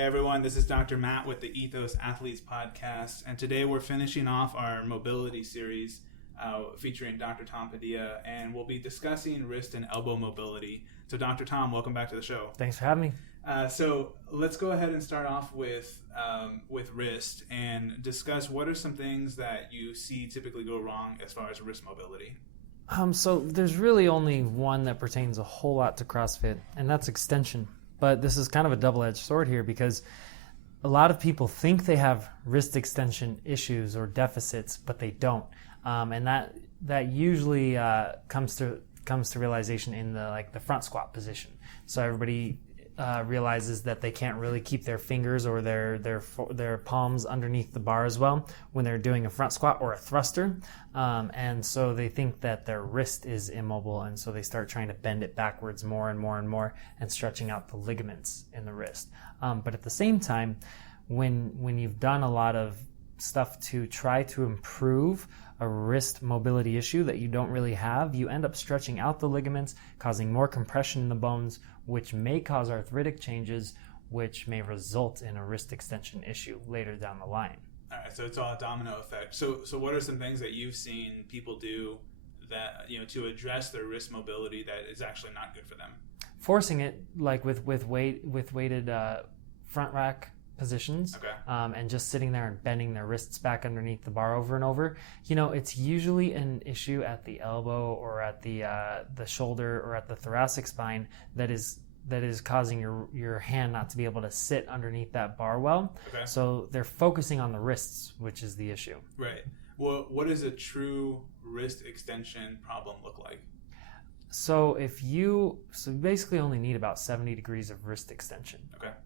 Hey everyone, this is Dr. Matt with the Ethos Athletes Podcast, and today we're finishing off our mobility series featuring Dr. Tom Padilla, and we'll be discussing wrist and elbow mobility. So Dr. Tom, welcome back to the show. Thanks for having me. So let's go ahead and start off with wrist and discuss what are some things that you see typically go wrong as far as wrist mobility. So there's really only one that pertains a whole lot to CrossFit, and that's extension. But this is kind of a double-edged sword here because a lot of people think they have wrist extension issues or deficits, but they don't. And that usually comes to realization in the front squat position. So everybody realizes that they can't really keep their fingers or their palms underneath the bar as well when they're doing a front squat or a thruster, and so they think that their wrist is immobile, and so they start trying to bend it backwards more and more and more and stretching out the ligaments in the wrist. But at the same time, when you've done a lot of stuff to try to improve a wrist mobility issue that you don't really have, you end up stretching out the ligaments, causing more compression in the bones, which may cause arthritic changes, which may result in a wrist extension issue later down the line. All right, so it's all a domino effect. So what are some things that you've seen people do that, to address their wrist mobility that is actually not good for them? Forcing it, like with weighted front rack positions, okay. And just sitting there and bending their wrists back underneath the bar over and over. It's usually an issue at the elbow or at the shoulder or at the thoracic spine that is causing your hand not to be able to sit underneath that bar well. Okay. So they're focusing on the wrists, which is the issue. Right. Well, what does a true wrist extension problem look like? So you basically only need about 70 degrees of wrist extension.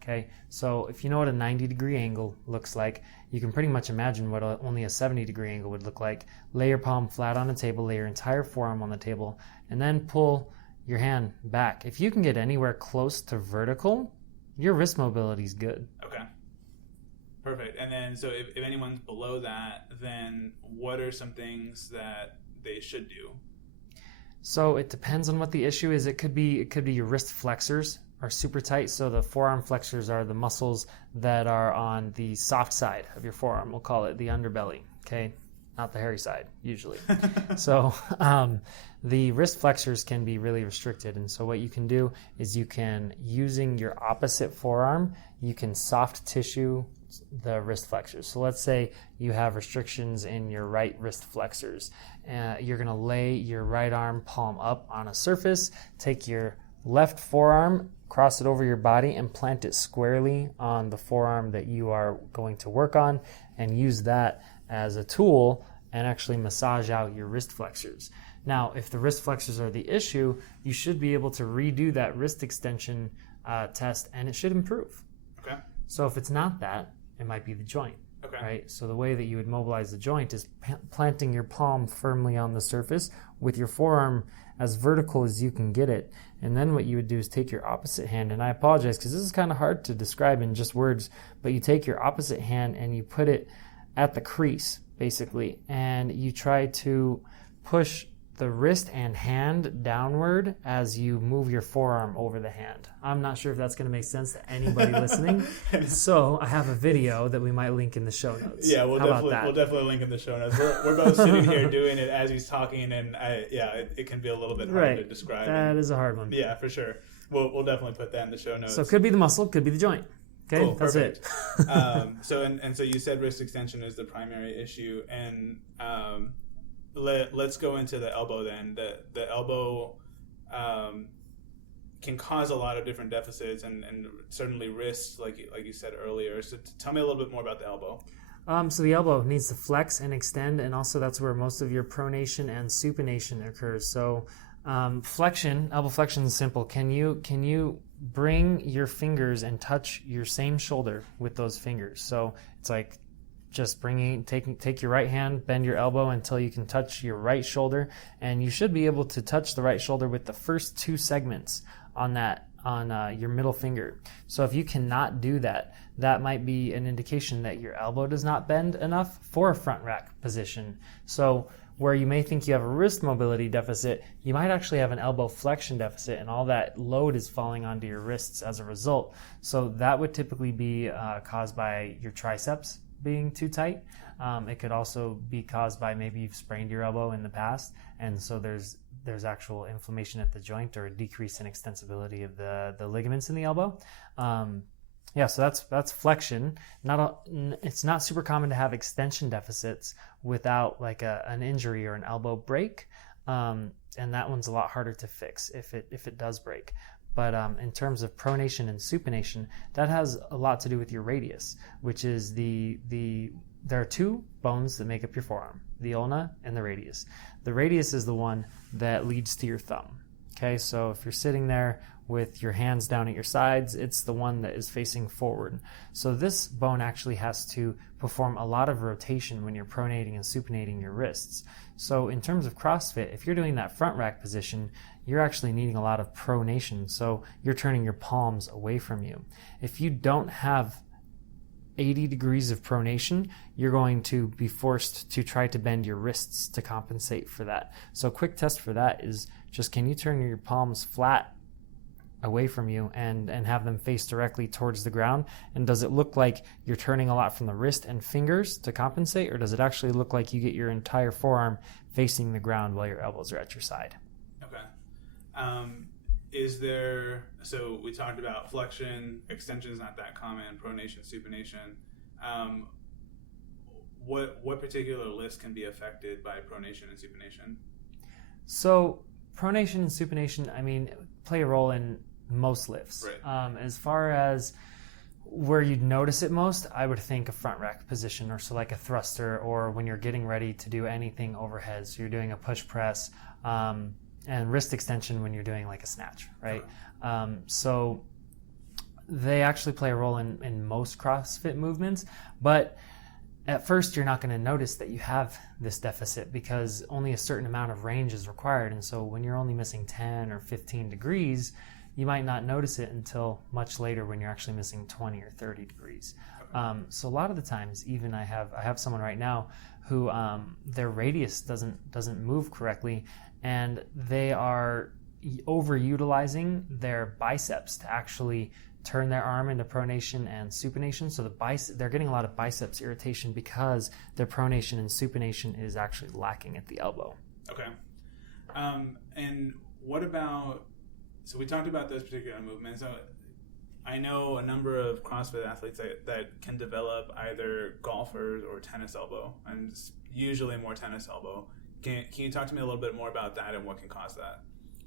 Okay. So if you know what a 90-degree angle looks like, you can pretty much imagine what only a 70-degree angle would look like. Lay your palm flat on a table, lay your entire forearm on the table, and then pull your hand back. If you can get anywhere close to vertical, your wrist mobility is good. Okay. Perfect. And then, so if anyone's below that, then what are some things that they should do? So it depends on what the issue is. It could be your wrist flexors are super tight. So the forearm flexors are the muscles that are on the soft side of your forearm. We'll call it the underbelly. Okay, not the hairy side usually. So the wrist flexors can be really restricted. And so what you can do is using your opposite forearm, you can soft tissue the wrist flexors. So let's say you have restrictions in your right wrist flexors. You're going to lay your right arm palm up on a surface, take your left forearm, cross it over your body, and plant it squarely on the forearm that you are going to work on, and use that as a tool and actually massage out your wrist flexors. Now, if the wrist flexors are the issue, you should be able to redo that wrist extension test, and it should improve. Okay. So if it's not that, it might be the joint. Okay. Right? So the way that you would mobilize the joint is planting your palm firmly on the surface with your forearm as vertical as you can get it. And then what you would do is take your opposite hand, and I apologize because this is kind of hard to describe in just words, but you take your opposite hand and you put it at the crease, basically, and you try to push the wrist and hand downward as you move your forearm over the hand. I'm not sure if that's going to make sense to anybody listening. So I have a video that we might link in the show notes. Yeah, we'll definitely link in the show notes. We're both sitting here doing it as he's talking, and it can be a little bit hard to describe. That is a hard one. Yeah, for sure. We'll definitely put that in the show notes. So it could be the muscle, could be the joint. Okay, cool, that's perfect. it. So you said wrist extension is the primary issue, and let's go into the elbow then. The elbow can cause a lot of different deficits, and certainly wrists, like you said earlier. So tell me a little bit more about the elbow. So the elbow needs to flex and extend, and also that's where most of your pronation and supination occurs. So elbow flexion is simple. Can you bring your fingers and touch your same shoulder with those fingers? So it's like just take your right hand, bend your elbow until you can touch your right shoulder, and you should be able to touch the right shoulder with the first two segments on your middle finger. So if you cannot do that, that might be an indication that your elbow does not bend enough for a front rack position. So where you may think you have a wrist mobility deficit, you might actually have an elbow flexion deficit, and all that load is falling onto your wrists as a result. So that would typically be caused by your triceps being too tight. It could also be caused by maybe you've sprained your elbow in the past, and so there's actual inflammation at the joint or a decrease in extensibility of the ligaments in the elbow. So that's flexion. It's not super common to have extension deficits without like an injury or an elbow break, and that one's a lot harder to fix if it does break. But in terms of pronation and supination, that has a lot to do with your radius, which is there are two bones that make up your forearm, the ulna and the radius. The radius is the one that leads to your thumb. Okay, so if you're sitting there with your hands down at your sides, it's the one that is facing forward. So this bone actually has to perform a lot of rotation when you're pronating and supinating your wrists. So in terms of CrossFit, if you're doing that front rack position, you're actually needing a lot of pronation. So you're turning your palms away from you. If you don't have 80 degrees of pronation, you're going to be forced to try to bend your wrists to compensate for that. So a quick test for that is just, can you turn your palms flat away from you and have them face directly towards the ground? And does it look like you're turning a lot from the wrist and fingers to compensate, or does it actually look like you get your entire forearm facing the ground while your elbows are at your side? Okay. So we talked about flexion, extension is not that common, pronation, supination. What particular lifts can be affected by pronation and supination? So pronation and supination, play a role in most lifts. Right. As far as where you'd notice it most, I would think a front rack position, or so like a thruster, or when you're getting ready to do anything overhead. So you're doing a push press, and wrist extension when you're doing like a snatch, right? Okay. So they actually play a role in most CrossFit movements, but at first you're not going to notice that you have this deficit because only a certain amount of range is required. And so when you're only missing 10 or 15 degrees, you might not notice it until much later when you're actually missing 20 or 30 degrees. Okay. So a lot of the times, even I have someone right now who their radius doesn't move correctly, and they are overutilizing their biceps to actually turn their arm into pronation and supination. So they're getting a lot of biceps irritation because their pronation and supination is actually lacking at the elbow. Okay. And what about, so we talked about those particular movements. So I know a number of CrossFit athletes that can develop either golfers or tennis elbow, and it's usually more tennis elbow. Can you talk to me a little bit more about that and what can cause that?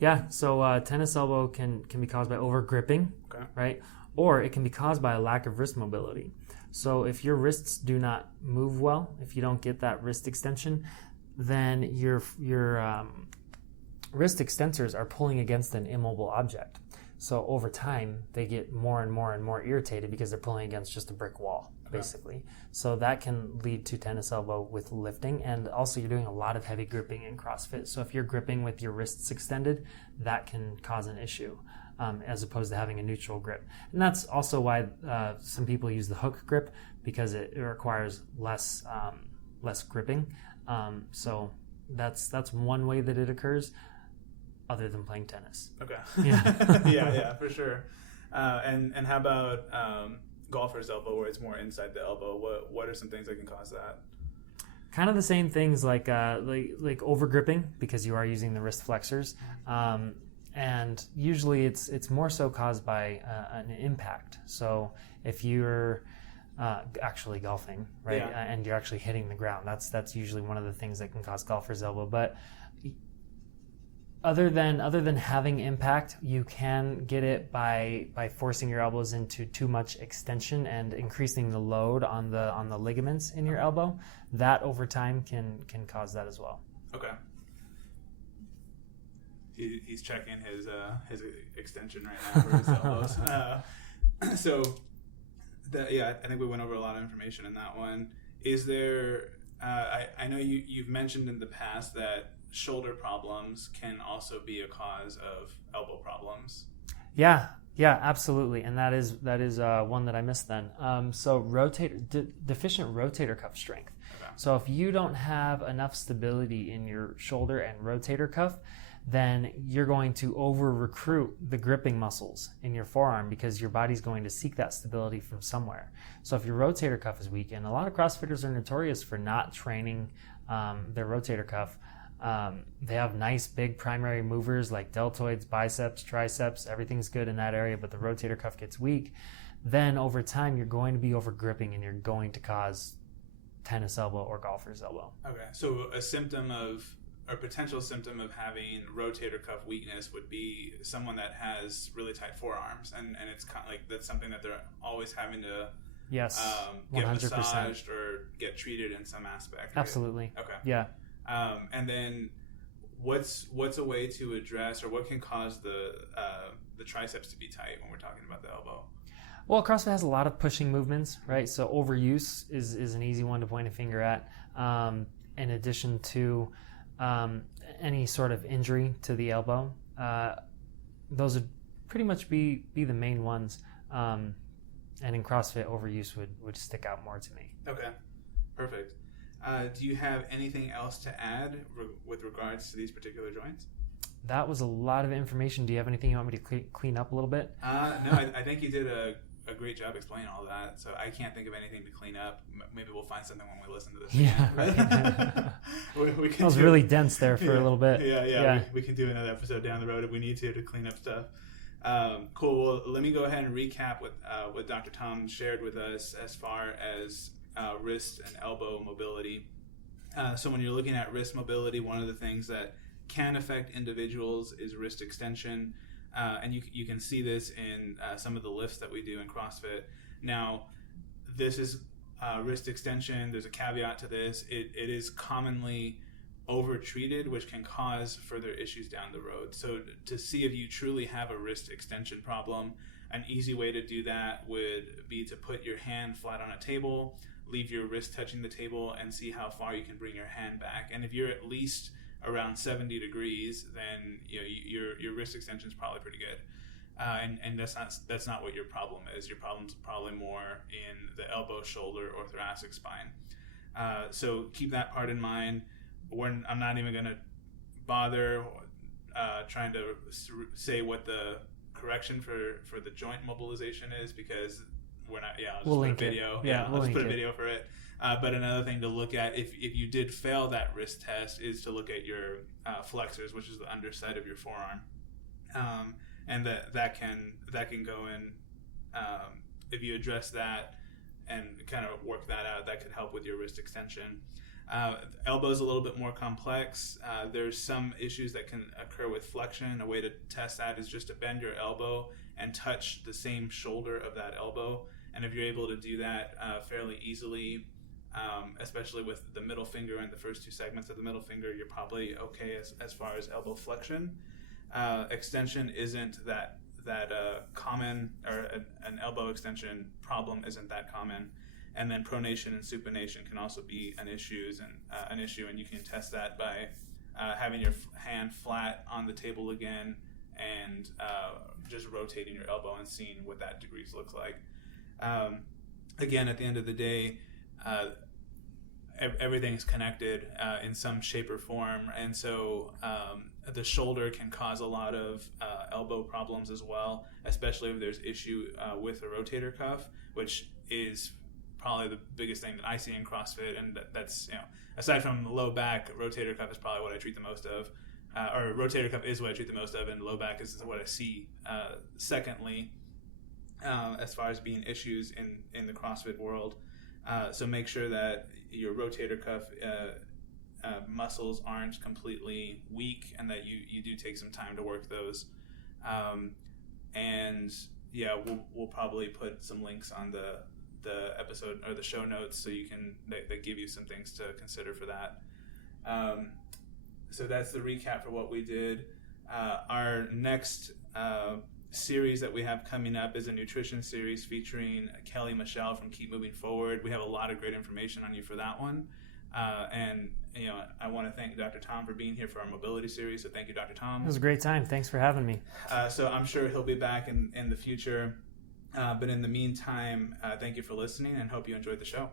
Yeah, so tennis elbow can be caused by over gripping, okay, right? Or it can be caused by a lack of wrist mobility. So if your wrists do not move well, if you don't get that wrist extension, then your wrist extensors are pulling against an immobile object. So over time, they get more and more and more irritated because they're pulling against just a brick wall, basically. Okay. So that can lead to tennis elbow with lifting, and also you're doing a lot of heavy gripping in CrossFit. So if you're gripping with your wrists extended, that can cause an issue, as opposed to having a neutral grip. And that's also why some people use the hook grip, because it requires less gripping. So that's one way that it occurs, other than playing tennis. Okay. Yeah. yeah, for sure. And how about golfer's elbow, where it's more inside the elbow? What are some things that can cause that? Kind of the same things like over gripping, because you are using the wrist flexors, and usually it's more so caused by an impact. So if you're actually golfing, right, and you're actually hitting the ground, that's usually one of the things that can cause golfer's elbow. But other than having impact, you can get it by forcing your elbows into too much extension and increasing the load on the ligaments in your elbow. That over time can cause that as well. Okay. He's checking his extension right now for his elbows. I think we went over a lot of information in that one. Is there? I know you've mentioned in the past that shoulder problems can also be a cause of elbow problems. Yeah, Yeah, absolutely, and that is one that I missed then. So deficient rotator cuff strength. Okay. So if you don't have enough stability in your shoulder and rotator cuff, then you're going to over-recruit the gripping muscles in your forearm because your body's going to seek that stability from somewhere. So if your rotator cuff is weak, and a lot of CrossFitters are notorious for not training their rotator cuff. They have nice big primary movers like deltoids, biceps, triceps, everything's good in that area, but the rotator cuff gets weak. Then over time, you're going to be over gripping and you're going to cause tennis elbow or golfer's elbow. Okay, so a symptom of, or potential symptom of having rotator cuff weakness would be someone that has really tight forearms, and it's kind of like that's something that they're always having to yes, get 100%. massaged or get treated in some aspect. Right? Absolutely. Okay. Yeah. And then what's a way to address, or what can cause the triceps to be tight when we're talking about the elbow? Well, CrossFit has a lot of pushing movements, right? So overuse is an easy one to point a finger at. In addition to any sort of injury to the elbow, those would pretty much be the main ones. And in CrossFit, overuse would stick out more to me. Okay, perfect. Do you have anything else to add with regards to these particular joints? That was a lot of information. Do you have anything you want me to clean up a little bit? No, I think you did a great job explaining all that. So I can't think of anything to clean up. Maybe we'll find something when we listen to this. Yeah, right. we it was really dense there for a little bit. Yeah. We can do another episode down the road if we need to clean up stuff. Cool. Well, let me go ahead and recap what Dr. Tom shared with us as far as wrist and elbow mobility. So when you're looking at wrist mobility, one of the things that can affect individuals is wrist extension. And you can see this in some of the lifts that we do in CrossFit. Now, this is wrist extension. There's a caveat to this. It is commonly over-treated, which can cause further issues down the road. So to see if you truly have a wrist extension problem, an easy way to do that would be to put your hand flat on a table, leave your wrist touching the table, and see how far you can bring your hand back. And if you're at least around 70 degrees, then your wrist extension is probably pretty good. And that's not what your problem is. Your problem's probably more in the elbow, shoulder, or thoracic spine. So keep that part in mind. I'm not even going to bother trying to say what the correction for the joint mobilization is, because we're not. Yeah, I'll just put a video. I'll just put a video for it. But another thing to look at, if you did fail that wrist test, is to look at your flexors, which is the underside of your forearm, and that can go in. If you address that and kind of work that out, that could help with your wrist extension. Elbow is a little bit more complex. There's some issues that can occur with flexion. A way to test that is just to bend your elbow and touch the same shoulder of that elbow. And if you're able to do that fairly easily, especially with the middle finger and the first two segments of the middle finger, you're probably okay as far as elbow flexion. Extension isn't that common, or an elbow extension problem isn't that common. And then pronation and supination can also be an issue, and you can test that by having your hand flat on the table again and just rotating your elbow and seeing what that degrees looks like. Again, at the end of the day, everything's connected in some shape or form, and so the shoulder can cause a lot of elbow problems as well, especially if there's issue with the rotator cuff, which is probably the biggest thing that I see in CrossFit, and that's, aside from low back, rotator cuff is probably what I treat the most of, or rotator cuff is what I treat the most of, and low back is what I see secondly, as far as being issues in the CrossFit world. So make sure that your rotator cuff muscles aren't completely weak, and that you do take some time to work those. And yeah, we'll probably put some links on the episode or the show notes, so you can they give you some things to consider for that. So that's the recap for what we did. Our next series that we have coming up is a nutrition series featuring Kelly Michelle from Keep Moving Forward. We have a lot of great information on you for that one, and I want to thank Dr. Tom for being here for our mobility series. So thank you, Dr. Tom. It was a great time. Thanks for having me. So I'm sure he'll be back in the future. But in the meantime, thank you for listening and hope you enjoyed the show.